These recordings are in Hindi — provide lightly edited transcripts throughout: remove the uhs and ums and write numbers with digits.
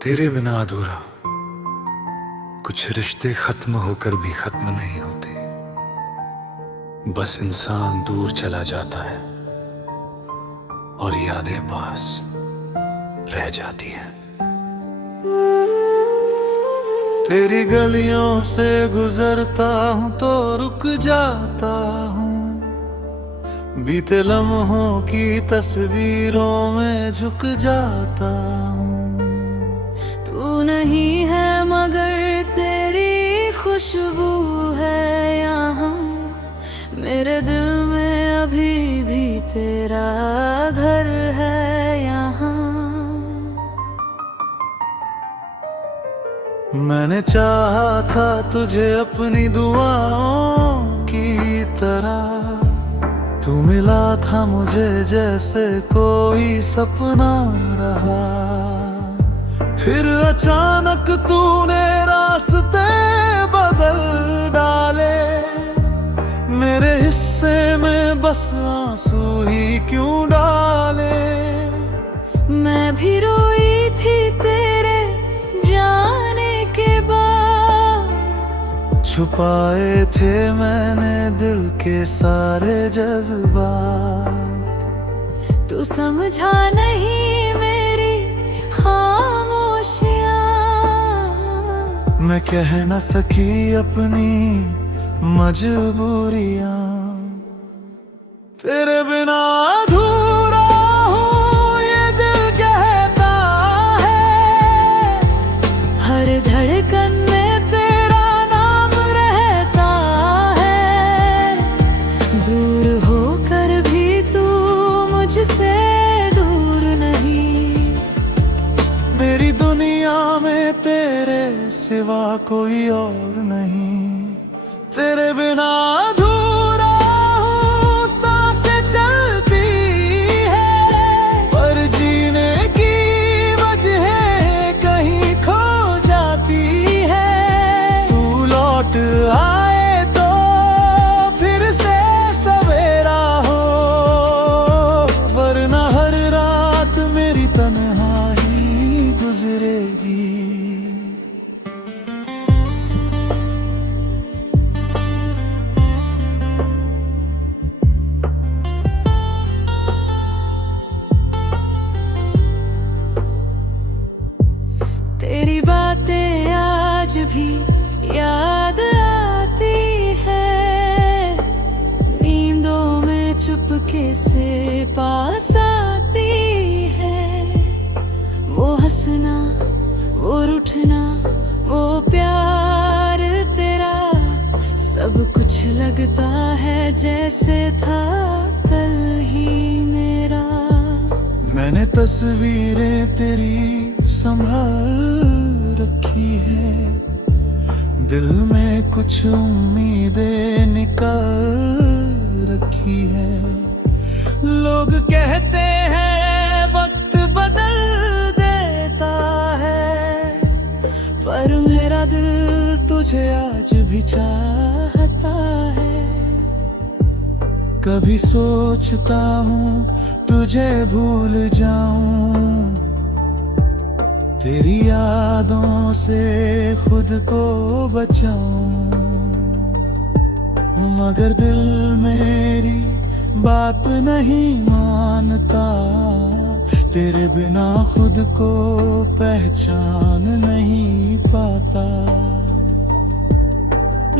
तेरे बिना अधूरा कुछ रिश्ते खत्म होकर भी खत्म नहीं होते। बस इंसान दूर चला जाता है और यादें पास रह जाती हैं। तेरी गलियों से गुजरता हूँ तो रुक जाता हूँ, बीते लम्हों की तस्वीरों में झुक जाता हूँ। तू नहीं है मगर तेरी खुशबू है यहाँ, मेरे दिल में अभी भी तेरा घर है यहाँ। मैंने चाहा था तुझे अपनी दुआओं की तरह, तू मिला था मुझे जैसे कोई सपना रहा। फिर अचानक तूने रास्ते बदल डाले, मेरे हिस्से में बस आंसू ही क्यों डाले। मैं भी रोई थी तेरे जाने के बाद, छुपाए थे मैंने दिल के सारे जज्बात। तू समझा नहीं मेरी खामोशियाँ, मैं कह न सकी अपनी मजबूरियां। तेरे बिना अधूरा हूँ ये दिल कहता है, हर धड़कन में तेरा नाम रहता है। दूर होकर भी तू मुझसे दूर नहीं, मेरी दुनिया में तेरे सिवा कोई और नहीं। तेरे बिना अधूरा हूँ, सांसें चलती है पर जीने की वजह कहीं खो जाती है। तू लौट आए तो फिर से सवेरा हो, वरना हर रात मेरी तन्हाई गुजरेगी। तेरी बातें आज भी याद आती है, नींदों में चुपके से पास आती है। वो हंसना, वो रूठना, वो प्यार तेरा, सब कुछ लगता है जैसे था कल ही मेरा। मैंने तस्वीरें तेरी संभाल रखी है, दिल में कुछ उम्मीदें निकाल रखी है। लोग कहते हैं वक्त बदल देता है, पर मेरा दिल तुझे आज भी चाहता है। कभी सोचता हूँ तुझे भूल जाऊं, तेरी यादों से खुद को बचाऊं, मगर दिल मेरी बात नहीं मानता। तेरे बिना खुद को पहचान नहीं पाता।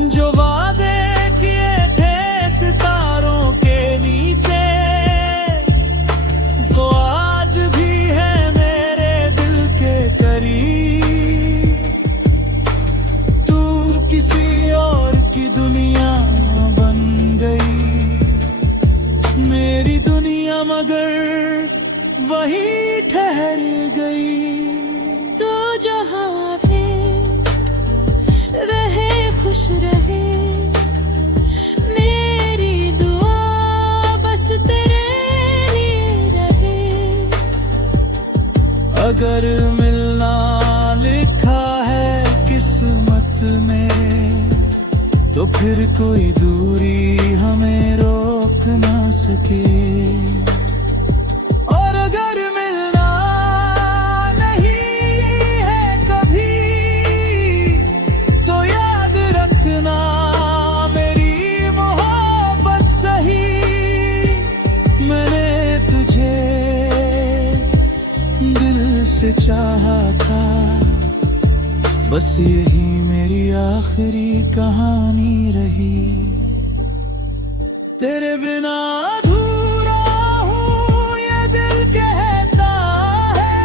जो वादे किए थे सितारों के नीचे, वो आज भी है मेरे दिल के करीब। तू किसी और की दुनिया बन गई, मेरी दुनिया मगर वही ठहर गई। तू जहाँ भी रहे खुश रहे, मेरी दुआ बस तेरे लिए रहे। अगर मिलना लिखा है किस्मत में, तो फिर कोई दूरी हमें रोक ना सके। और अगर मिलना नहीं है तुझसे चाहा था, बस यही मेरी आखिरी कहानी रही। तेरे बिना अधूरा हूँ ये दिल कहता है,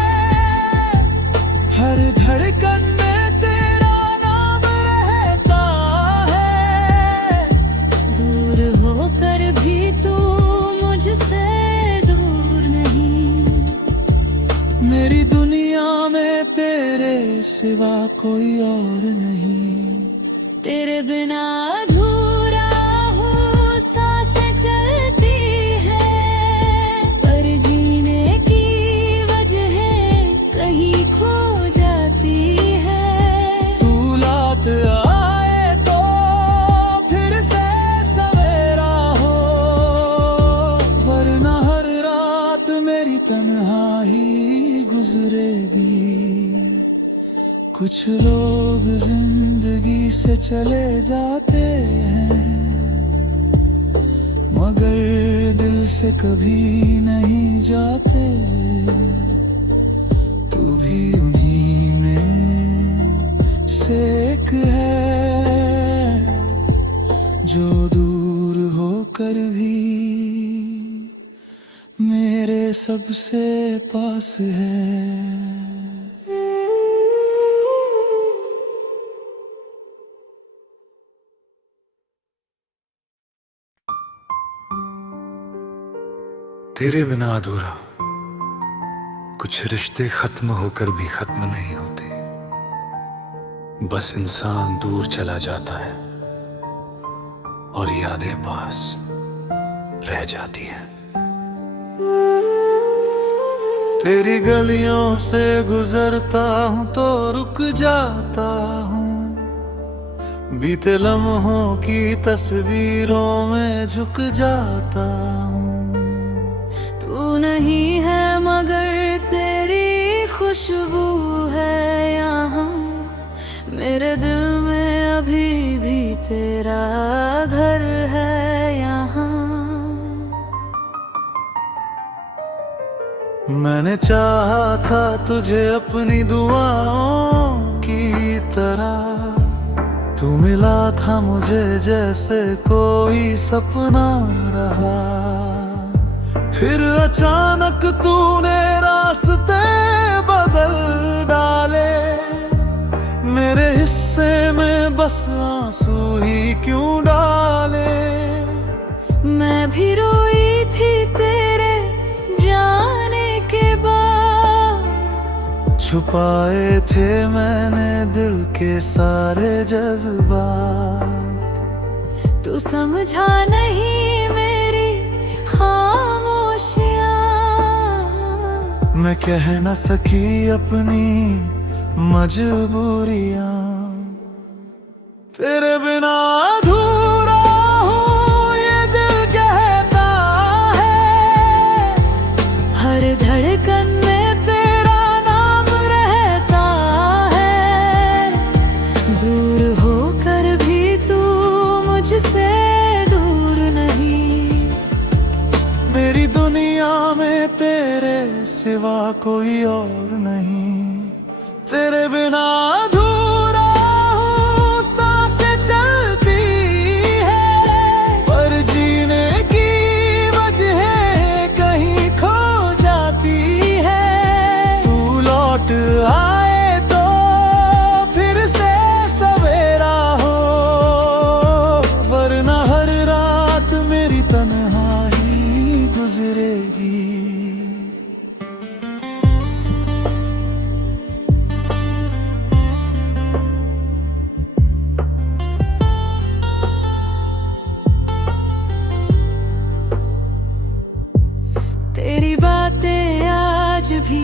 हर धड़कन में तेरा नाम रहता है। दूर होकर भी तू मुझसे दूर नहीं, मेरी दुनिया में तेरे सिवा कोई और नहीं। तेरे बिना अधूरा हूँ, सांसें चलती है, पर जीने की वजह कहीं खो जाती है। तू लात आए तो फिर से सवेरा हो, वरना हर रात मेरी तन्हाई गुजरेगी। कुछ लोग जिंदगी से चले जाते हैं, मगर दिल से कभी नहीं जाते। तू भी उन्हीं में से एक है, जो दूर होकर भी मेरे सबसे पास है। तेरे बिना अधूरा, कुछ रिश्ते खत्म होकर भी खत्म नहीं होते, बस इंसान दूर चला जाता है और यादें पास रह जाती हैं। तेरी गलियों से गुजरता हूँ तो रुक जाता हूँ, बीते लम्हों की तस्वीरों में झुक जाता हूँ। तू नहीं है मगर तेरी खुशबू है यहाँ, मेरे दिल में अभी भी तेरा घर है यहाँ। मैंने चाहा था तुझे अपनी दुआओं की तरह, तू मिला था मुझे जैसे कोई सपना रहा। फिर अचानक तूने रास्ते बदल डाले, मेरे हिस्से में बस आंसू ही क्यों डाले। मैं भी रोई थी तेरे जाने के बाद, छुपाए थे मैंने दिल के सारे जज्बात। तू समझा नहीं मेरी खामोशियाँ, मैं कह न सकी अपनी मजबूरियां। तेरे बिना अधूरा हूँ ये दिल कहता है, हर धड़कन में तेरा नाम रहता है। दूर होकर भी तू मुझसे दूर नहीं, मेरी दुनिया में तेरे सिवा कोई और नहीं। तेरे बिना अधूरा हूँ, सांसें चलती है, पर जीने की वजह कहीं खो जाती है। तू लौट आए तो फिर से सवेरा हो, वरना हर रात मेरी तन्हाई गुजरेगी। तेरी बातें आज भी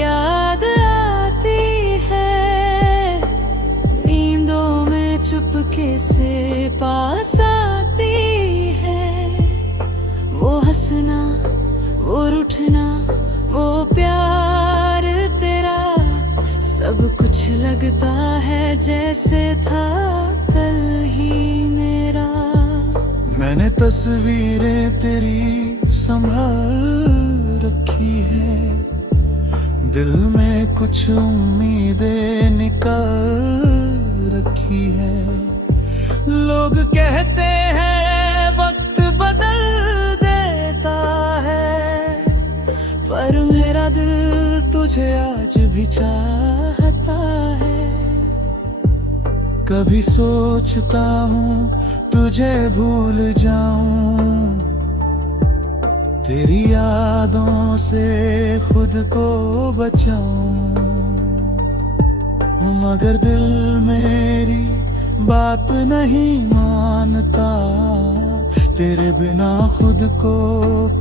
याद आती है, नींदों में चुपके से पास आती है। वो हंसना, वो रूठना, वो प्यार तेरा, सब कुछ लगता है जैसे था कल ही मेरा। मैंने तस्वीरें तेरी संभाल रखी है, दिल में कुछ उम्मीदें निकल रखी है। लोग कहते हैं वक्त बदल देता है, पर मेरा दिल तुझे आज भी चाहता है। कभी सोचता हूँ तुझे भूल जाऊं, तेरी यादों से खुद को बचाऊं, मगर दिल मेरी बात नहीं मानता। तेरे बिना खुद को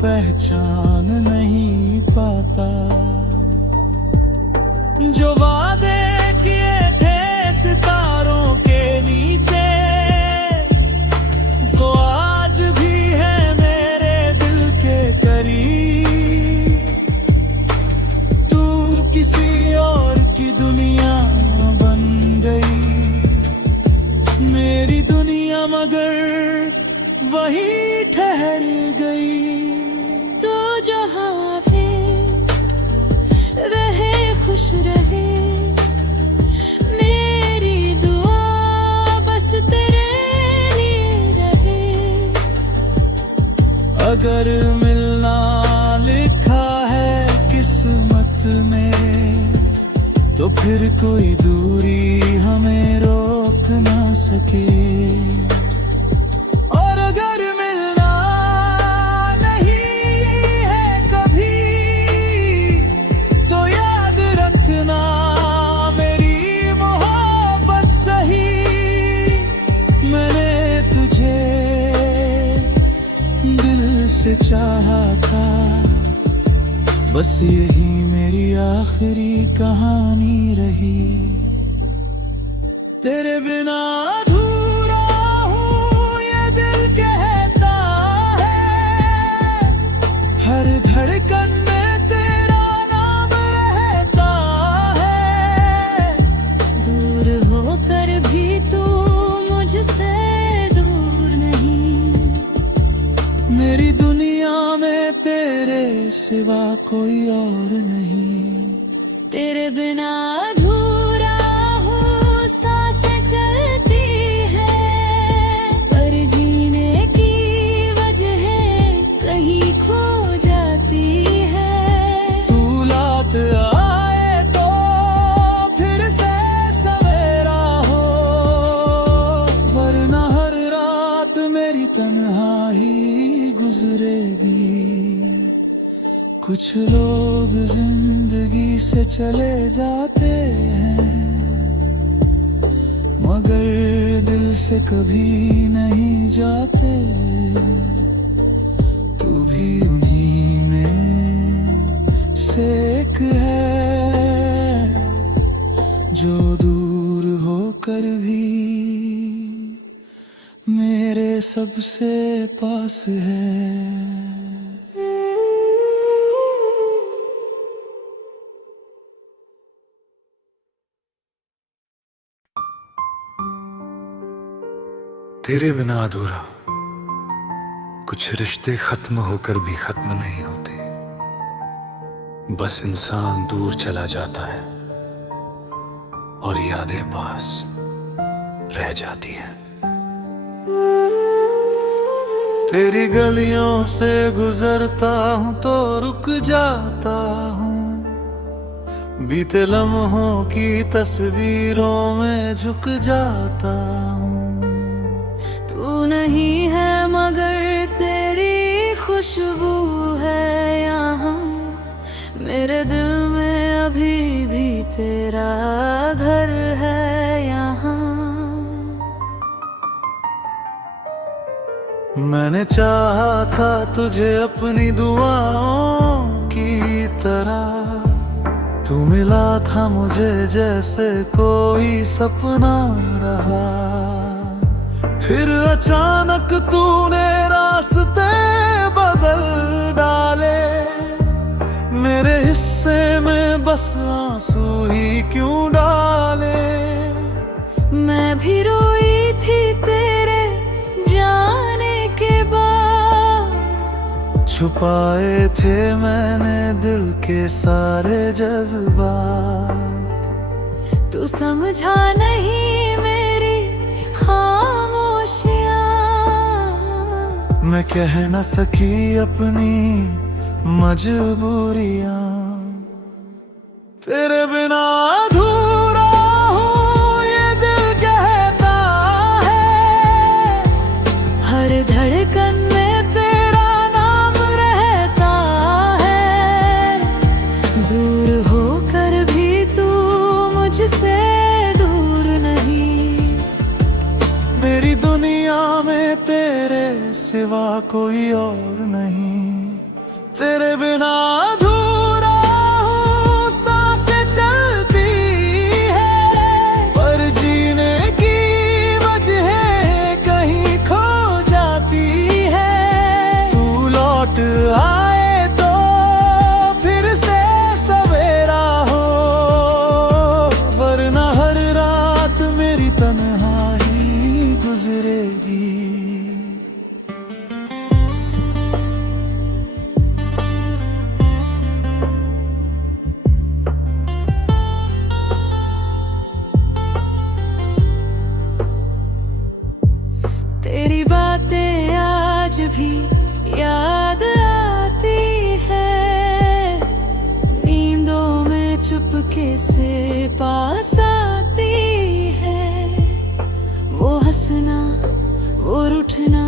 पहचान नहीं पाता। जो वादे किए थे सितारों के नीचे, वो आज भी है मेरे दिल के करीब। तू किसी और की दुनिया बन गई, मेरी दुनिया मगर वही ठहर गई। तू जहाँ भी रहे खुश रहे, मेरी दुआ बस तेरे लिए रहे। अगर मिलना लिखा है किस्मत में, तो फिर कोई दूरी हमें रोक ना सके। और अगर मिलना नहीं है कभी, तो याद रखना मेरी मोहब्बत सही। मैंने तुझे दिल से चाहा था, बस यही मेरी आखिरी कहानी रही। तेरे बिना अधूरा हूँ ये दिल कहता है, हर धड़कन में तेरा नाम रहता है। दूर होकर भी तू मुझसे दूर नहीं, मेरी दुनिया में तेरे सिवा कोई और नहीं। तेरे बिना अधूरा हूँ, सांसें चलती है, पर जीने की वजह कहीं खो जाती है। तू लात आए तो फिर से सवेरा हो, वरना हर रात मेरी तन्हाई गुजरेगी। कुछ लोग जिंदगी से चले जाते हैं, मगर दिल से कभी नहीं जाते। तू भी उन्हीं में से एक है, जो दूर होकर भी मेरे सबसे पास है। तेरे बिना अधूरा, कुछ रिश्ते खत्म होकर भी खत्म नहीं होते। बस इंसान दूर चला जाता है और यादें पास रह जाती हैं। तेरी गलियों से गुजरता हूँ तो रुक जाता हूँ, बीते लम्हों की तस्वीरों में झुक जाता हूँ। तू नहीं है मगर तेरी खुशबू है यहाँ, मेरे दिल में अभी भी तेरा घर है यहाँ। मैंने चाहा था तुझे अपनी दुआओं की तरह, तू मिला था मुझे जैसे कोई सपना रहा। फिर अचानक तूने रास्ते बदल डाले, मेरे हिस्से में बस आंसू ही क्यों डाले। मैं भी रोई थी तेरे जाने के बाद, छुपाए थे मैंने दिल के सारे जज्बात। तू समझा नहीं मेरी खामोशियां, मैं कह न सकी अपनी मजबूरियां। तेरे बिना अधूरा हूँ ये दिल कहता है, हर धड़कन में तेरा नाम रहता है। दूर होकर भी तू मुझसे दूर नहीं, मेरी दुनिया में तेरे सिवा कोई और नहीं। तेरे बिना अधूरा हूँ, सांसें चलती है, पर जीने की वजह कहीं खो जाती है। तू लौट आए तो फिर से सवेरा हो, वरना हर रात मेरी तन्हाई गुजरेगी। तेरी बातें आज भी याद आती है, नींदों में चुपके से पास आती है। वो हंसना, वो रूठना,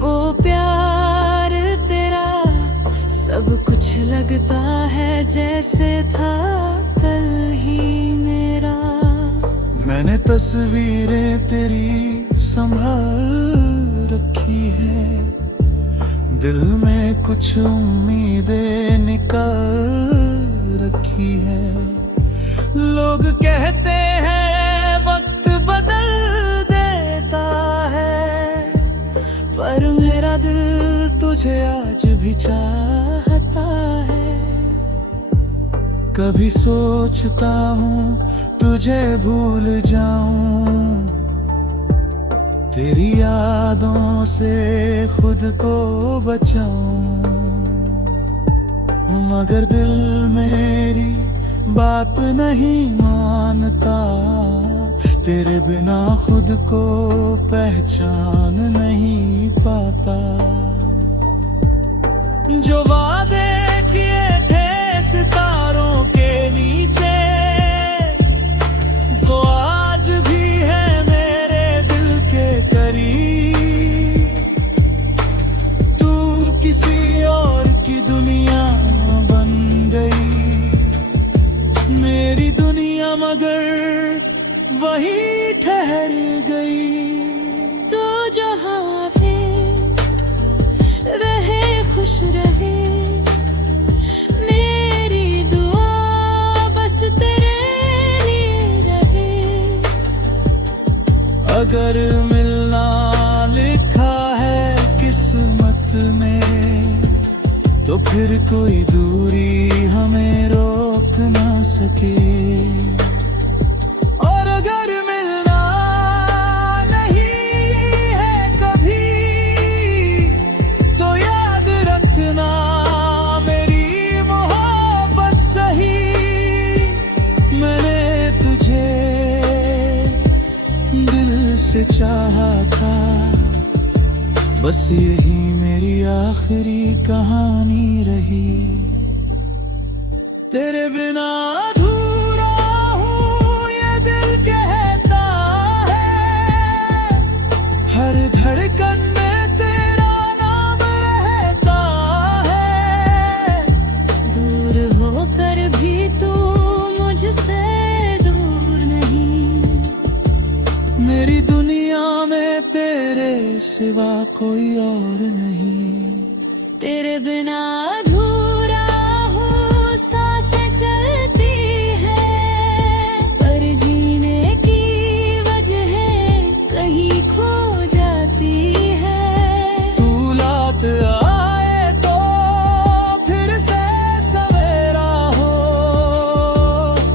वो प्यार तेरा, सब कुछ लगता है जैसे था कल ही मेरा। मैंने तस्वीरें तेरी संभाल रखी है, दिल में कुछ उम्मीदें निकाल रखी है। लोग कहते हैं वक्त बदल देता है, पर मेरा दिल तुझे आज भी चाहता है। कभी सोचता हूँ तुझे भूल जाऊं, तेरी यादों से खुद को बचाऊं, मगर दिल मेरी बात नहीं मानता। तेरे बिना खुद को पहचान नहीं पाता। जो वादे किए थे सितारों के नीचे, वो आज भी है मेरे दिल के करीब। तू किसी और की दुनिया बन गई, मेरी दुनिया मगर वही ठहर गई। तू जहाँ भी रहे खुश रहे, मेरी दुआ बस तेरे लिए रहे। अगर मिलना लिखा है किस्मत में, तो फिर कोई दूरी हमें रोक ना सके। और अगर मिलना नहीं है कभी, तो याद रखना मेरी मोहब्बत सही। मैंने तुझे दिल से चाहा था, बस यही मेरी आखिरी कहानी रही। तेरे बिना अधूरा हूँ ये दिल कहता है, हर धड़कन में तेरा नाम रहता है। दूर होकर भी तू मुझसे दूर नहीं, मेरी दुनिया में तेरे सिवा कोई और नहीं। तेरे बिना अधूरा हूँ, सांसें चलती है, पर जीने की वजह कहीं खो जाती है। तू लौट आए तो फिर से सवेरा हो,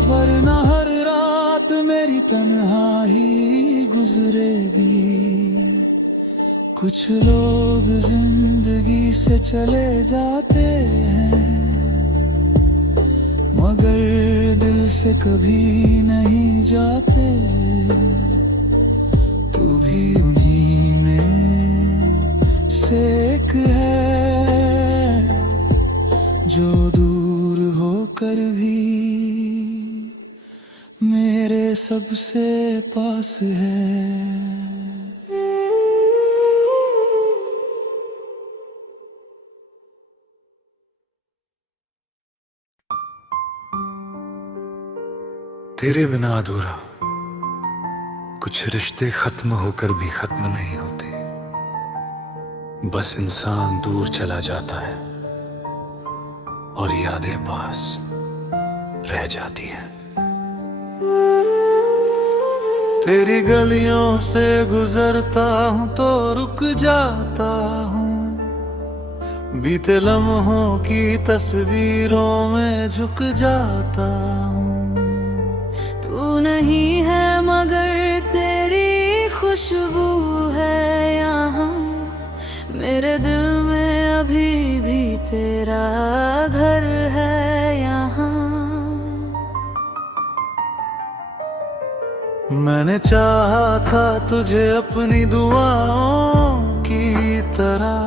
वरना हर रात मेरी तन्हाई गुजरेगी। कुछ लोग जिंदगी से चले जाते हैं, मगर दिल से कभी नहीं जाते। तू भी उन्हीं में से एक है, जो दूर होकर भी मेरे सबसे पास है। तेरे बिना अधूरा, कुछ रिश्ते खत्म होकर भी खत्म नहीं होते। बस इंसान दूर चला जाता है और यादें पास रह जाती हैं। तेरी गलियों से गुजरता हूँ तो रुक जाता हूँ, बीते लम्हों की तस्वीरों में झुक जाता हूँ। तू नहीं है मगर तेरी खुशबू है यहाँ, मेरे दिल में अभी भी तेरा घर है यहाँ। मैंने चाहा था तुझे अपनी दुआओं की तरह,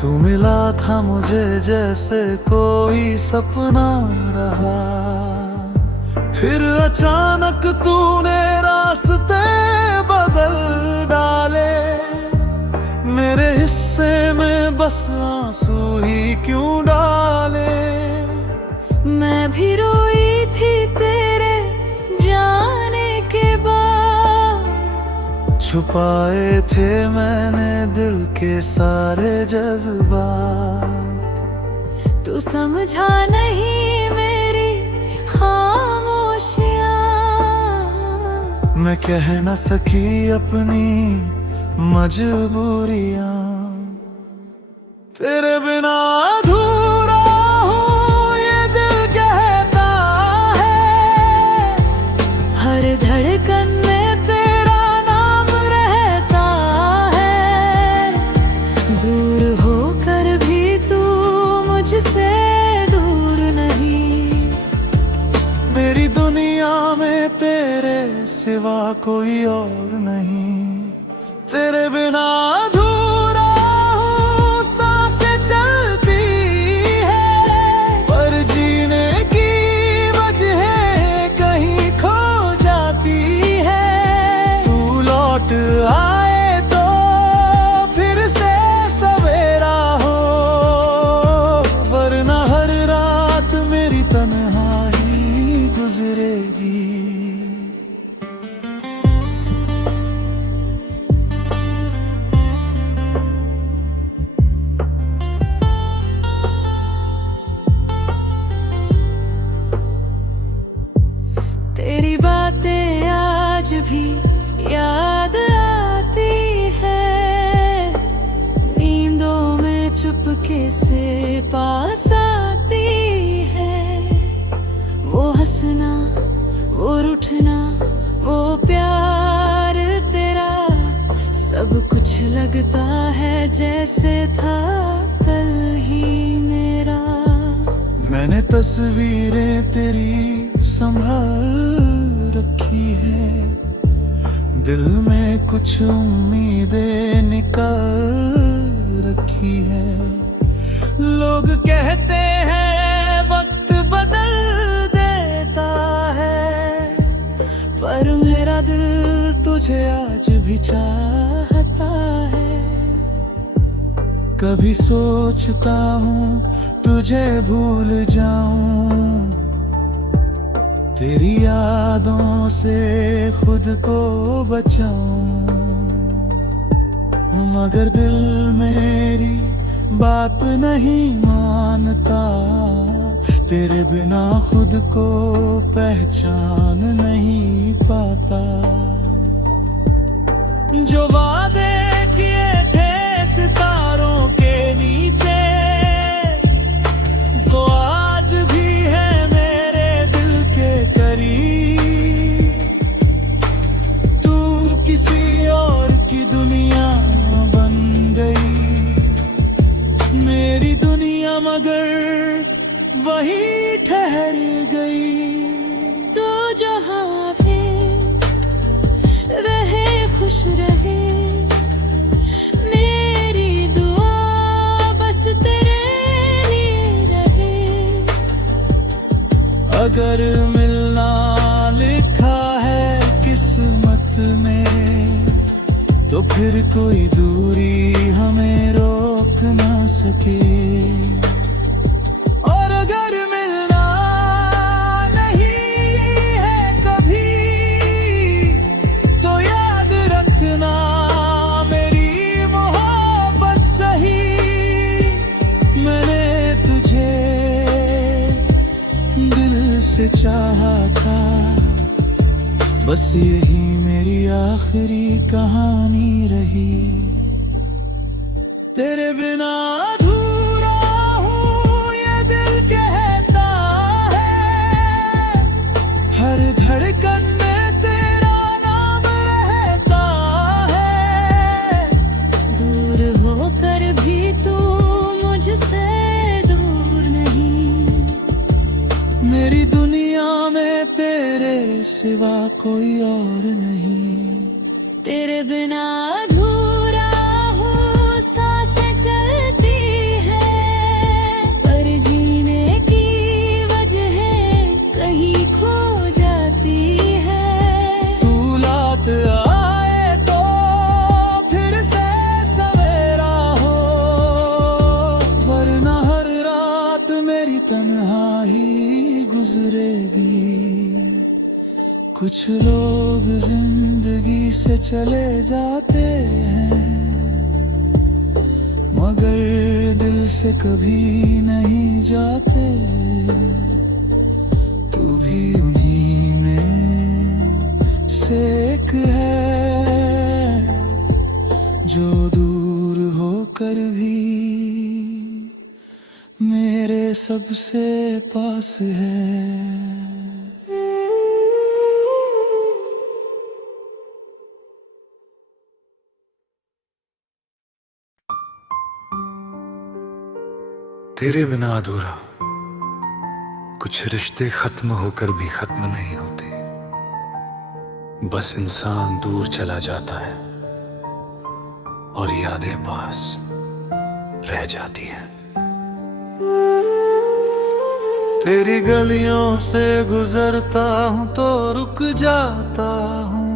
तू मिला था मुझे जैसे कोई सपना रहा। फिर अचानक तूने रास्ते बदल डाले, मेरे हिस्से में बस आंसू ही क्यों डाले। मैं भी रोई थी तेरे जाने के बाद, छुपाए थे मैंने दिल के सारे जज्बात। तू समझा नहीं मेरी खामोशियाँ, मैं कह न सकी अपनी मजबूरियां। तेरे बिना अधूरा हूँ ये दिल कहता है, हर धड़कन में तेरा नाम रहता है। दूर होकर भी तू मुझसे दूर नहीं, मेरी दुनिया में तेरे सिवा कोई और नहीं। तेरे बिना अधूरा हूँ, सांसें चलती है पर जीने की वजह कहीं खो जाती है। तू लौट आए तो फिर से सवेरा हो, वरना हर रात मेरी तन्हाई गुजरेगी। तेरी बातें आज भी याद आती है, नींदों में चुपके से पास आती है। वो हंसना, वो रूठना, वो प्यार तेरा, सब कुछ लगता है जैसे था कल ही मेरा। मैंने तस्वीरें तेरी संभाल रखी है, दिल में कुछ उम्मीदें निकाल रखी है। लोग कहते हैं वक्त बदल देता है, पर मेरा दिल तुझे आज भी चाहता है। कभी सोचता हूँ तुझे भूल जाऊं, तेरी यादों से खुद को बचाऊं, मगर दिल मेरी बात नहीं मानता। तेरे बिना खुद को पहचान नहीं पाता। जो वादे किए थे सितारों के नीचे, वो आज भी है मेरे दिल के करीब। तू किसी और की दुनिया अगर मिलना लिखा है किस्मत में, तो फिर कोई दूरी हमें रोक ना सके। और अगर मिलना नहीं है कभी, तो याद रखना मेरी मोहब्बत सही। मैंने तुझे दिल से चाहा था, बस यही मेरी आखिरी कहानी रही। तेरे बिना अधूरा हूँ ये दिल कहता है, हर धड़कन में तेरा नाम रहता है। दूर होकर भी तू मुझसे दूर नहीं, मेरी दुनिया में तेरे सिवा कोई और नहीं। तेरे बिना अधूरा हूँ, सांसें चलती है, पर जीने की वजह कहीं खो जाती है। तू लात आए तो फिर से सवेरा हो, वरना हर रात मेरी तन्हाई गुजरेगी। कुछ लोग जिंदगी से चले जाते हैं, मगर दिल से कभी नहीं जाते। तू भी उन्हीं में से एक है, जो दूर होकर भी मेरे सबसे पास है। तेरे बिना अधूरा, कुछ रिश्ते खत्म होकर भी खत्म नहीं होते। बस इंसान दूर चला जाता है और यादें पास रह जाती हैं। तेरी गलियों से गुजरता हूँ तो रुक जाता हूँ,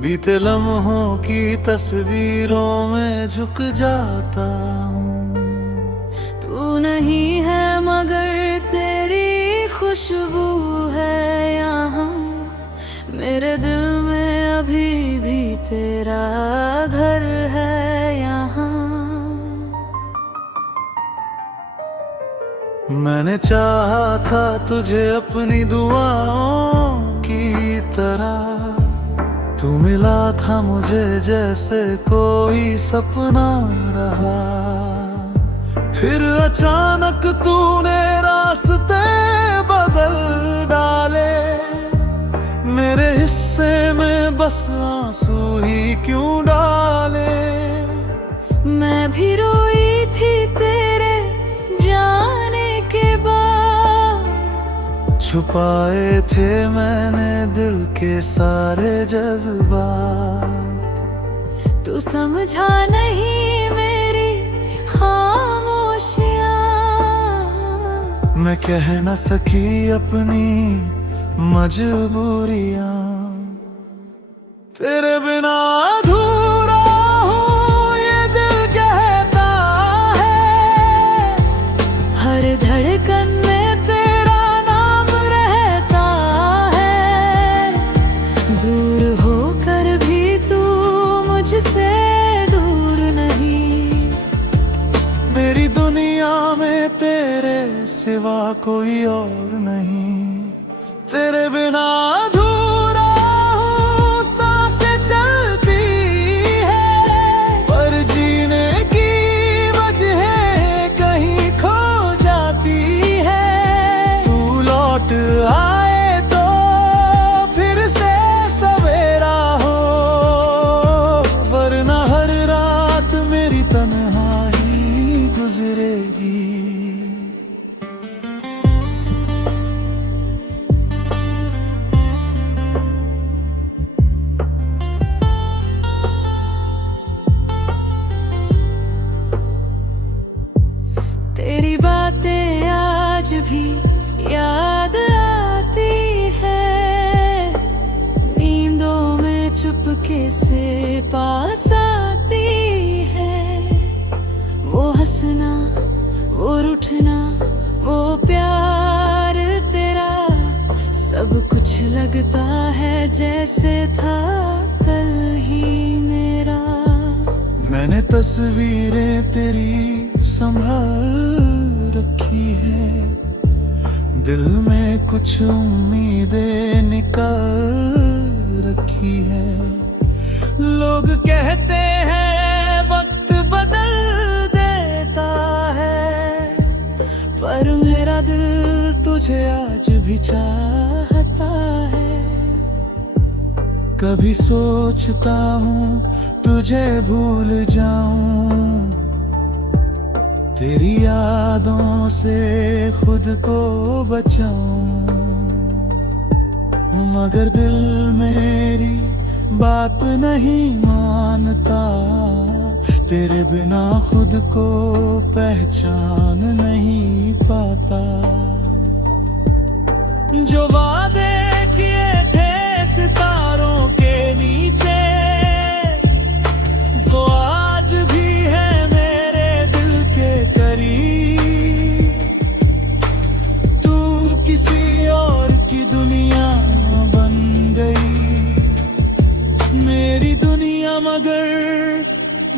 बीते लम्हों की तस्वीरों में झुक जाता हूँ। तू नहीं है मगर तेरी खुशबू है यहाँ, मेरे दिल में अभी भी तेरा घर है यहाँ। मैंने चाहा था तुझे अपनी दुआओं की तरह, तू मिला था मुझे जैसे कोई सपना रहा। फिर अचानक तूने रास्ते बदल डाले, मेरे हिस्से में बस आंसू ही क्यों डाले। मैं भी रोई थी तेरे जाने के बाद, छुपाए थे मैंने दिल के सारे जज्बात। तू समझा नहीं मेरी खामोशियाँ, मैं कह न सकी अपनी मजबूरियां। तेरे बिना अधूरा हूँ ये दिल कहता है, हर धड़कन में तेरा नाम रहता है। दूर होकर भी तू मुझसे दूर नहीं, मेरी दुनिया में तेरे सिवा कोई और नहीं। तेरे बिना अधूरा हूँ, सांसें चलती है, पर जीने की वजह कहीं खो जाती है। तू लौट आए तो फिर से सवेरा हो, वरना हर रात मेरी तन्हाई गुजरेगी। से पास आती है। वो हंसना, वो रूठना, वो प्यार तेरा, सब कुछ लगता है जैसे था कल ही मेरा। मैंने तस्वीरें तेरी संभाल रखी है, दिल में कुछ उम्मीदें निकाल रखी है। लोग कहते हैं वक्त बदल देता है, पर मेरा दिल तुझे आज भी चाहता है। कभी सोचता हूँ तुझे भूल जाऊं, तेरी यादों से खुद को बचाऊं, मगर दिल मेरी बात नहीं मानता। तेरे बिना खुद को पहचान नहीं पाता। जो वादे किए थे सितारों के नीचे, वो आज भी है मेरे दिल के करीब। तू किसी और की दुनिया बन गई, मेरी दुनिया मगर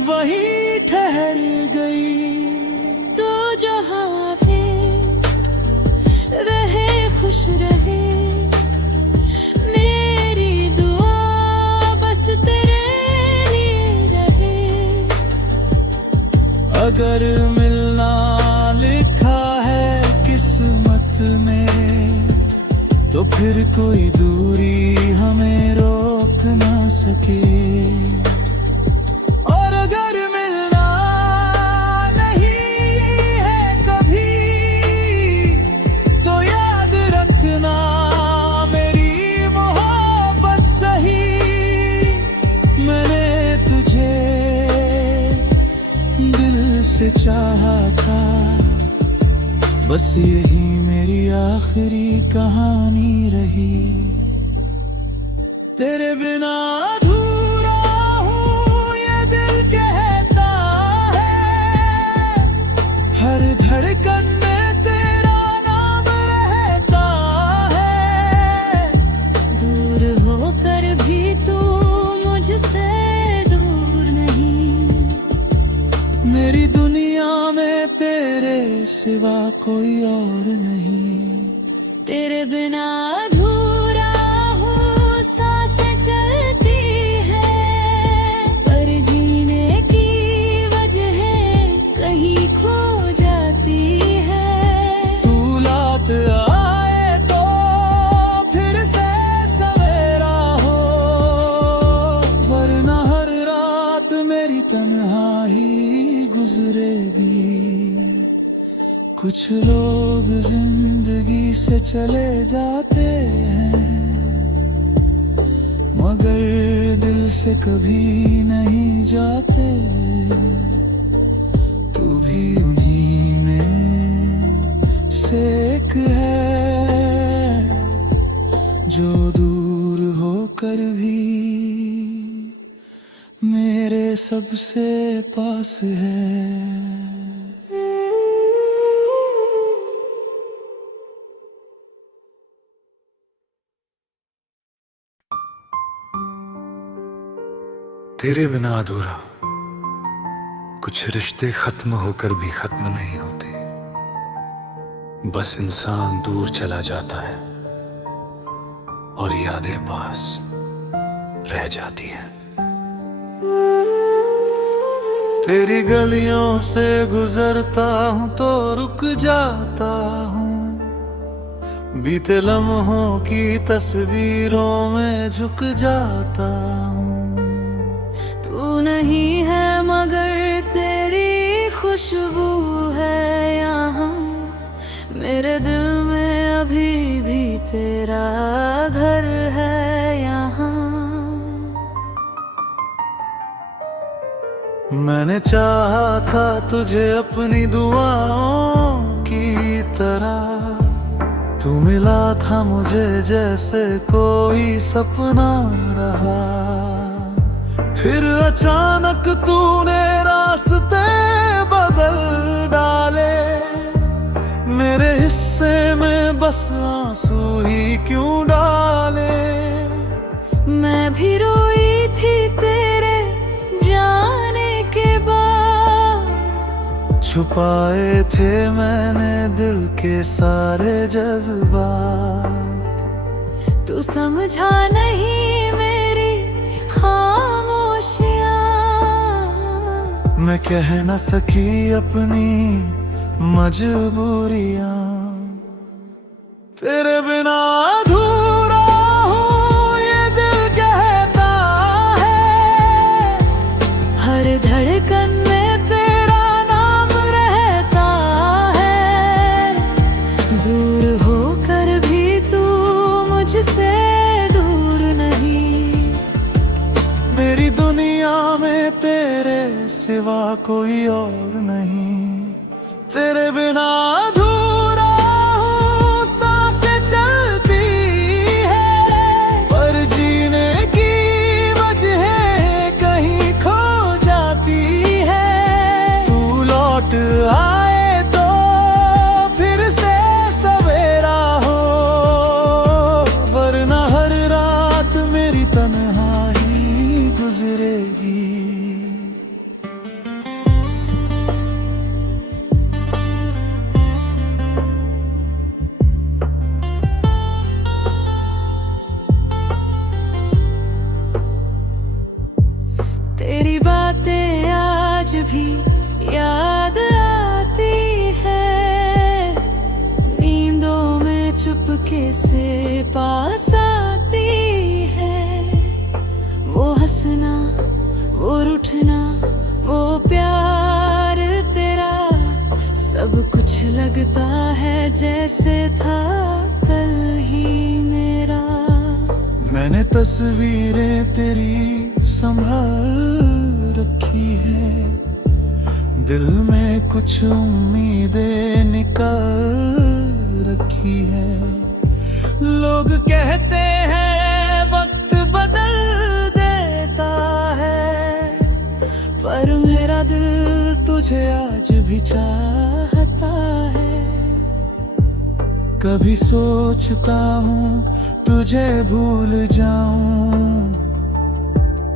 वही ठहर गई। तू जहाँ भी रहे खुश रहे, मेरी दुआ बस तेरे लिए रहे। अगर मिलना लिखा है किस्मत में, तो फिर कोई दूरी हमें रोक ना सके। और अगर मिलना नहीं है कभी, तो याद रखना मेरी मोहब्बत सही। मैंने तुझे दिल से चाहा था, बस यही मेरी आखिरी कहानी रही। तेरे बिना अधूरा हूँ ये दिल कहता है, हर धड़कन में तेरा नाम रहता है। दूर होकर भी तू मुझसे दूर नहीं, मेरी दुनिया में तेरे सिवा कोई और नहीं। तेरे बिना अधूरा हूँ, सांसें चलती है, पर जीने की वजह कहीं खो जाती है। तू लात आए तो फिर से सवेरा हो, वरना हर रात मेरी तन्हाई गुजरेगी। कुछ लोग जिंदगी से चले जाते हैं, मगर दिल से कभी नहीं जाते। तू भी उन्हीं में से एक है, जो दूर होकर भी मेरे सबसे पास है। तेरे बिना अधूरा, कुछ रिश्ते खत्म होकर भी खत्म नहीं होते, बस इंसान दूर चला जाता है और यादें पास रह जाती हैं। तेरी गलियों से गुजरता हूँ तो रुक जाता हूँ, बीते लम्हों की तस्वीरों में झुक जाता हूँ। तू नहीं है मगर तेरी खुशबू है यहाँ, मेरे दिल में अभी भी तेरा घर है यहाँ। मैंने चाहा था तुझे अपनी दुआओं की तरह, तू मिला था मुझे जैसे कोई सपना रहा। फिर अचानक तूने रास्ते बदल डाले। मेरे हिस्से में बस आंसू ही क्यों डाले। मैं भी रोई थी तेरे जाने के बाद। छुपाए थे मैंने दिल के सारे जज्बात। तू समझा नहीं मेरी खामोशियां। मैं कह न सकी अपनी मजबूरियां। तेरे बिना अधूरा हूँ ये दिल कहता है। हर धड़कन में तेरा नाम रहता है। दूर होकर भी तू मुझसे दूर नहीं। मेरी दुनिया में तेरे सिवा कोई और नहीं। तेरे बिना अधूरा हूँ, सांसें चलती है पर जीने की वजह कहीं खो जाती है। तू लौट आए तो फिर से सवेरा हो, वरना हर रात मेरी तन्हाई गुजरेगी। तेरी बातें आज भी याद आती है। नींदों में चुपके से पास आती है। वो हंसना, वो रूठना, वो प्यार तेरा, सब कुछ लगता है जैसे था कल ही मेरा। मैंने तस्वीरें तेरी संभाल रखी है। दिल में कुछ उम्मीदें निकाल रखी है। लोग कहते हैं वक्त बदल देता है, पर मेरा दिल तुझे आज भी चाहता है। कभी सोचता हूँ तुझे भूल जाऊं,